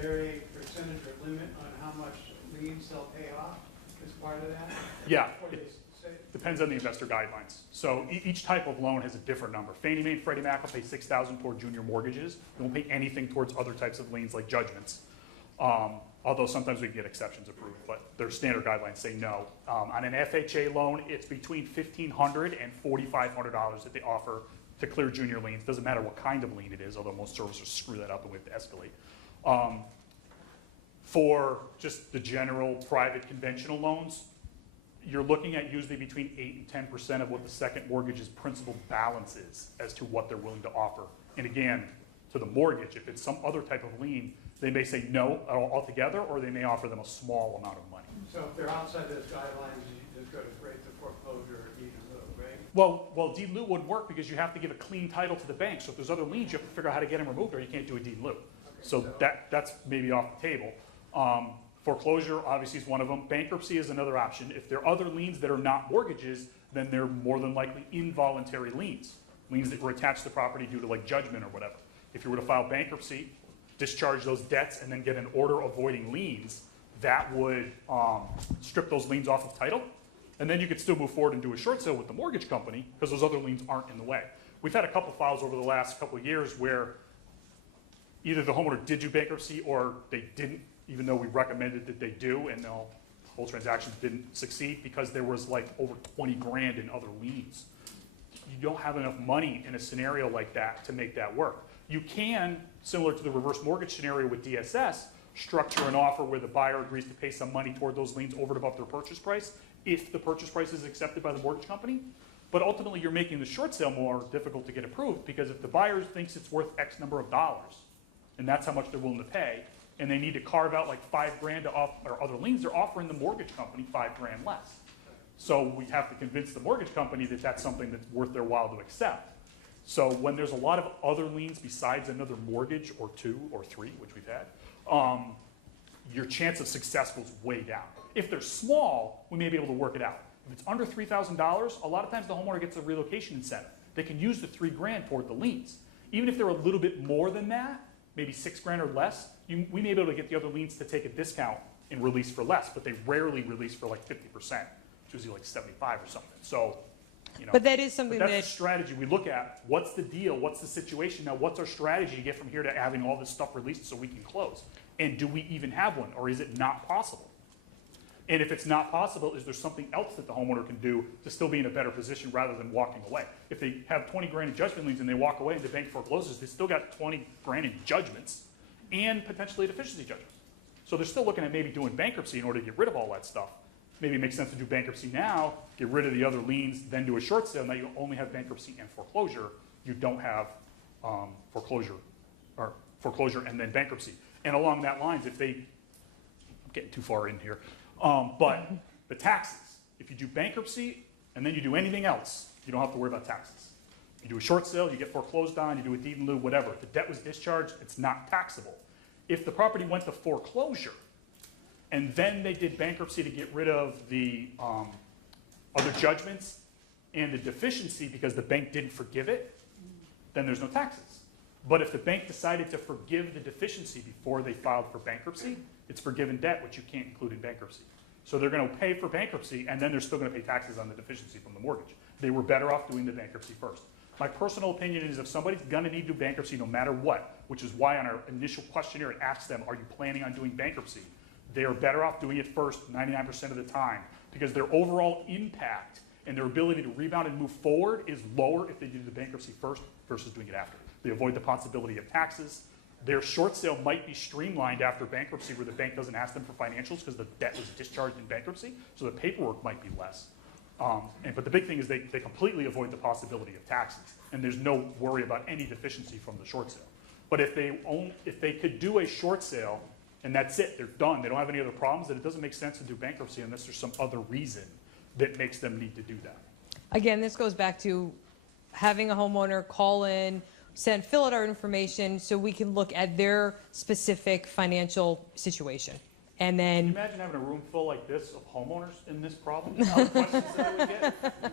there a percentage or limit on how much liens they'll pay off as part of that? Yeah, Or they it say, depends on the investor guidelines. So each type of loan has a different number. Fannie Mae and Freddie Mac will pay $6,000 toward junior mortgages. They won't pay anything towards other types of liens like judgments. Although sometimes we can get exceptions approved, but their standard guidelines say no. On an FHA loan, it's between $1,500 and $4,500 that they offer to clear junior liens. Doesn't matter what kind of lien it is, although most servicers screw that up and we have to escalate. For just the general private conventional loans, you're looking at usually between 8 and 10% of what the second mortgage's principal balance is as to what they're willing to offer. And again, to the mortgage, if it's some other type of lien, they may say no altogether, or they may offer them a small amount of money. so if they're outside those guidelines, you just go to straight to foreclosure or deed in lieu, right? Well, deed in lieu wouldn't work because you have to give a clean title to the bank. So if there's other liens, you have to figure out how to get them removed, or you can't do a deed in lieu. Okay, So that's maybe off the table. Foreclosure obviously is one of them. Bankruptcy is another option. If there are other liens that are not mortgages, then they're more than likely involuntary liens. Liens that were attached to the property due to like judgment or whatever. If you were to file bankruptcy, discharge those debts, and then get an order avoiding liens, that would strip those liens off of title. And then you could still move forward and do a short sale with the mortgage company because those other liens aren't in the way. We've had a couple files over the last couple of years where either the homeowner did do bankruptcy or they didn't, even though we recommended that they do, and the whole transaction didn't succeed because there was like over 20 grand in other liens. You don't have enough money in a scenario like that to make that work. You can, similar to the reverse mortgage scenario with DSS, structure an offer where the buyer agrees to pay some money toward those liens over and above their purchase price if the purchase price is accepted by the mortgage company. But ultimately, you're making the short sale more difficult to get approved because if the buyer thinks it's worth X number of dollars, and that's how much they're willing to pay, and they need to carve out like 5 grand to off or other liens, they're offering the mortgage company 5 grand less. So we have to convince the mortgage company that that's something that's worth their while to accept. So when there's a lot of other liens besides another mortgage or 2 or 3, which we've had, your chance of success goes way down. If they're small, we may be able to work it out. If it's under $3,000, a lot of times the homeowner gets a relocation incentive. They can use the 3 grand toward the liens. Even if they're a little bit more than that, maybe 6 grand or less, we may be able to get the other liens to take a discount and release for less, but they rarely release for like 50%. It's usually like 75 or something. So, you know. But that is something that's a strategy we look at. What's the deal? What's the situation? Now, what's our strategy to get from here to having all this stuff released so we can close? And do we even have one, or is it not possible? And if it's not possible, is there something else that the homeowner can do to still be in a better position rather than walking away? If they have 20 grand in judgment liens and they walk away and the bank forecloses, they still got 20 grand in judgments and potentially a deficiency judgment. So they're still looking at maybe doing bankruptcy in order to get rid of all that stuff. Maybe it makes sense to do bankruptcy now, get rid of the other liens, then do a short sale. Now you only have bankruptcy and foreclosure. You don't have foreclosure and then bankruptcy. And along that lines, if they, I'm getting too far in here, but the taxes, if you do bankruptcy and then you do anything else, you don't have to worry about taxes. You do a short sale, you get foreclosed on, you do a deed in lieu, whatever. If the debt was discharged, it's not taxable. If the property went to foreclosure and then they did bankruptcy to get rid of the other judgments and the deficiency because the bank didn't forgive it, then there's no taxes. But if the bank decided to forgive the deficiency before they filed for bankruptcy, it's forgiven debt, which you can't include in bankruptcy. So they're going to pay for bankruptcy, and then they're still going to pay taxes on the deficiency from the mortgage. They were better off doing the bankruptcy first. My personal opinion is if somebody's going to need to do bankruptcy no matter what, which is why on our initial questionnaire it asks them, are you planning on doing bankruptcy? They are better off doing it first 99% of the time because their overall impact and their ability to rebound and move forward is lower if they do the bankruptcy first versus doing it after. They avoid the possibility of taxes. Their short sale might be streamlined after bankruptcy where the bank doesn't ask them for financials because the debt was discharged in bankruptcy, so the paperwork might be less. But the big thing is they completely avoid the possibility of taxes, and there's no worry about any deficiency from the short sale. But if they could do a short sale and that's it, they're done, they don't have any other problems, then it doesn't make sense to do bankruptcy unless there's some other reason that makes them need to do that. Again, this goes back to having a homeowner call in, fill out our information so we can look at their specific financial situation. And then Can you imagine having a room full like this of homeowners in this problem? How many questions that I would get?